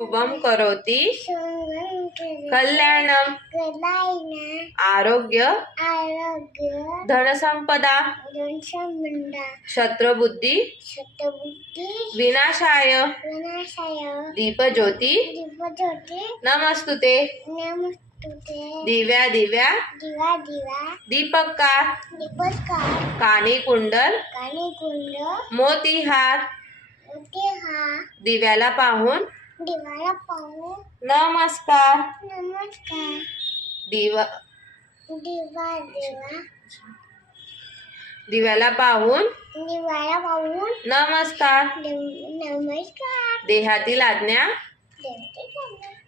शुभम करोति कल्याणम आरोग्य धनसंपदा शत्रुबुद्धि विनाशाय दीपज्योति नमस्तुते दिव्या दिव्या दीपकार कानी कुंडल मोतीहार दिव्याला पाहून नमस्कार दिव्याला पाहून नमस्कार देहातील आज्ञा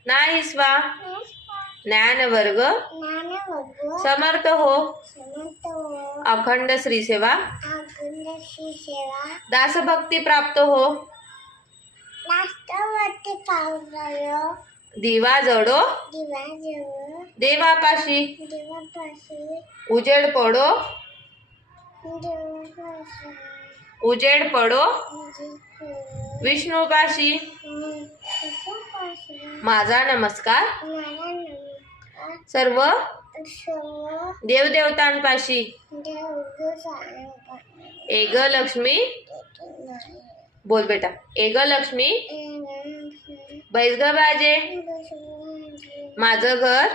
नाहीसवा ज्ञानवर्ग समर्थ हो अखंड श्री सेवा दासभक्ती प्राप्त हो दिवा जडो देवापाशी उजेड पडो विष्णूपाशी माझा नमस्कार सर्व देवदेवतांपाशी एग लक्ष्मी बोल बेटा एग लक्ष्मी बैसग बाजे माझं घर